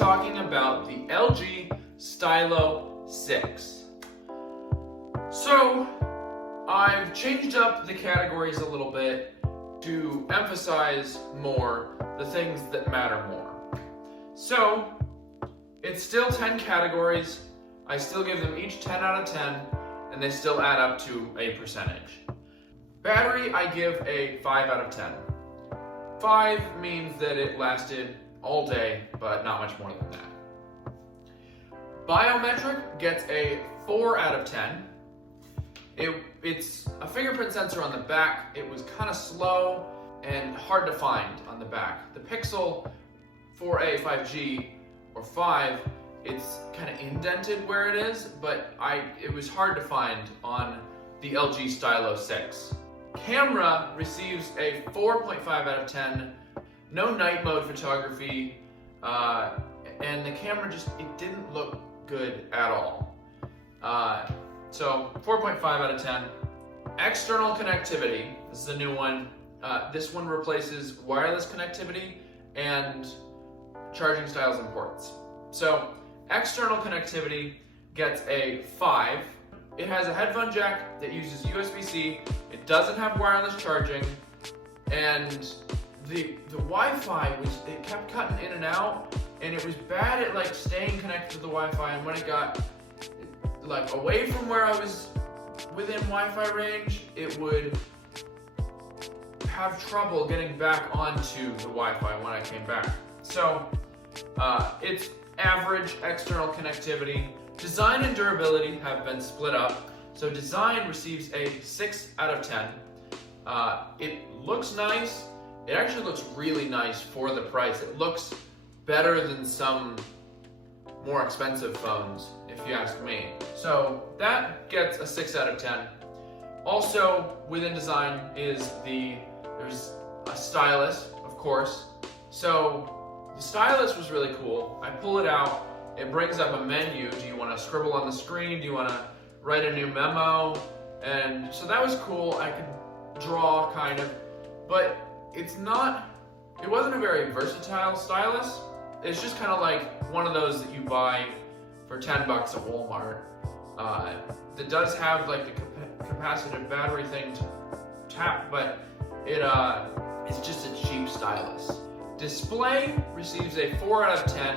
talking about the LG Stylo 6. So, I've changed up the categories a little bit to emphasize more the things that matter more. So, it's still 10 categories. I still give them each 10 out of 10, and they still add up to a percentage. Battery, I give a 5 out of 10. 5 means that it lasted all day, but not much more than that. Biometric gets a 4 out of 10. It's a fingerprint sensor on the back. It was kind of slow and hard to find on the back. The Pixel 4a 5G or 5, it's kind of indented where it is, but it was hard to find on the LG Stylo 6. Camera receives a 4.5 out of 10. No night mode photography, and the camera it didn't look good at all. So 4.5 out of 10. External connectivity, this is a new one. This one replaces wireless connectivity and charging styles and ports. So external connectivity gets a 5. It has a headphone jack that uses USB-C. It doesn't have wireless charging, and the Wi-Fi it kept cutting in and out, and it was bad at staying connected to the Wi-Fi. And when it got away from where I was within Wi-Fi range, it would have trouble getting back onto the Wi-Fi when I came back. So it's average external connectivity. Design and durability have been split up. So design receives a 6 out of 10. It looks nice. It actually looks really nice for the price. It looks better than some more expensive phones, if you ask me. So that gets a 6 out of 10. Also within design there's a stylus, of course. So the stylus was really cool. I pull it out. It brings up a menu. Do you want to scribble on the screen? Do you want to write a new memo? And so that was cool. I could draw kind of, but it wasn't a very versatile stylus. It's just kind of like one of those that you buy for 10 bucks at Walmart. That does have the capacitive battery thing to tap, but it's just a cheap stylus. Display receives a 4 out of 10.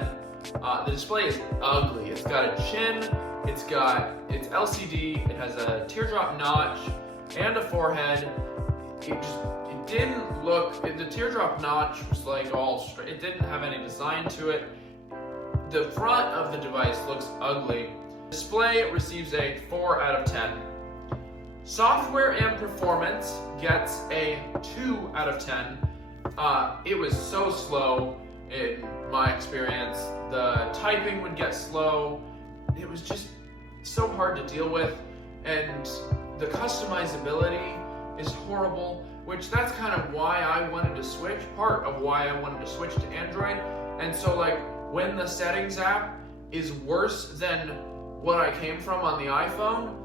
The display is ugly. It's got a chin, it's LCD, it has a teardrop notch and a forehead. It didn't look, the teardrop notch was all straight. It didn't have any design to it. The front of the device looks ugly. Display receives a 4 out of 10. Software and performance gets a 2 out of 10. It was so slow in my experience. The typing would get slow. It was just so hard to deal with, and the customizability is horrible, which that's kind of why I wanted to switch, part of why I wanted to switch to Android. And so when the settings app is worse than what I came from on the iPhone,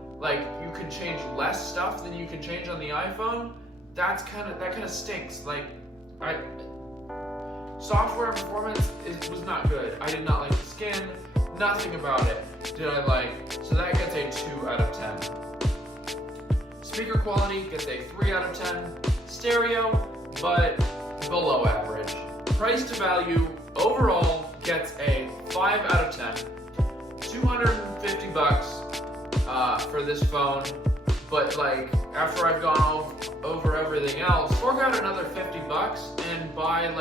you can change less stuff than you can change on the iPhone, that kind of stinks. Software performance was not good. I did not like the skin. Nothing about it did I like. So that gets a 2 out of 10. Speaker quality gets a 3 out of 10. Stereo, but below average. Price to value overall gets a 5 out of 10. 250 bucks for this phone. But after I've gone over everything else, fork out another 50 bucks and buy a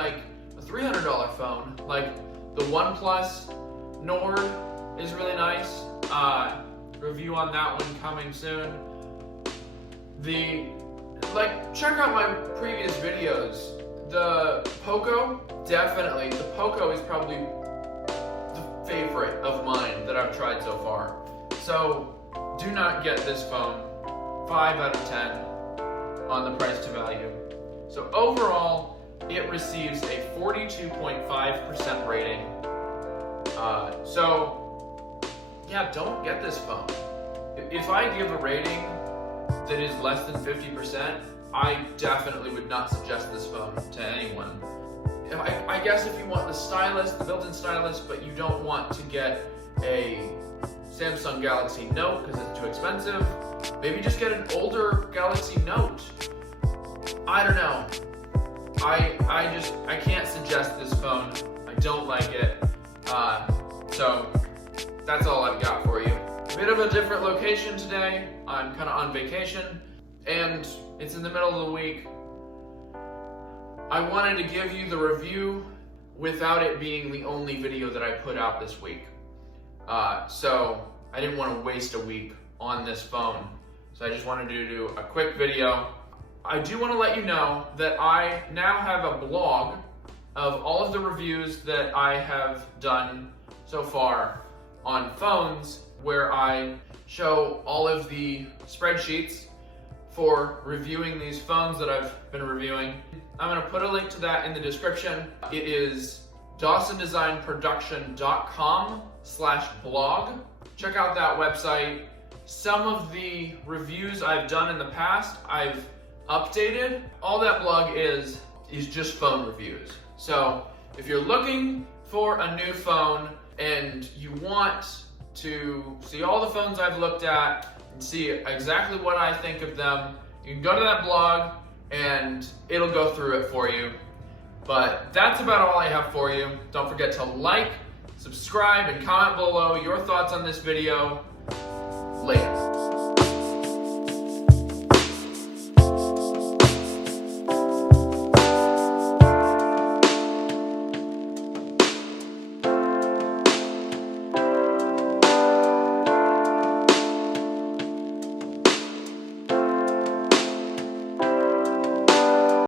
$300 phone. The OnePlus Nord is really nice. Review on that one coming soon. Check out my previous videos. The Poco, definitely. The Poco is probably the favorite of mine that I've tried so far. So do not get this phone. 5 out of 10 on the price to value. So overall, it receives a 42.5% rating. So yeah, don't get this phone. If I give a rating that is less than 50%, I definitely would not suggest this phone to anyone. I guess if you want the stylus, the built-in stylus, but you don't want to get a Samsung Galaxy Note because it's too expensive, maybe just get an older Galaxy Note. I don't know. I can't suggest this phone. I don't like it. So that's all I've got for you. Bit of a different location today. I'm kind of on vacation and it's in the middle of the week. I wanted to give you the review without it being the only video that I put out this week. So I didn't want to waste a week on this phone. So I just wanted to do a quick video. I do want to let you know that I now have a blog of all of the reviews that I have done so far on phones, where I show all of the spreadsheets for reviewing these phones that I've been reviewing. I'm going to put a link to that in the description. It is dawsondesignproduction.com/blog. Check out that website. Some of the reviews I've done in the past, I've updated. All that blog is just phone reviews. So if you're looking for a new phone and you want to see all the phones I've looked at and see exactly what I think of them, you can go to that blog and it'll go through it for you. But that's about all I have for you. Don't forget to like, subscribe, and comment below your thoughts on this video. Later.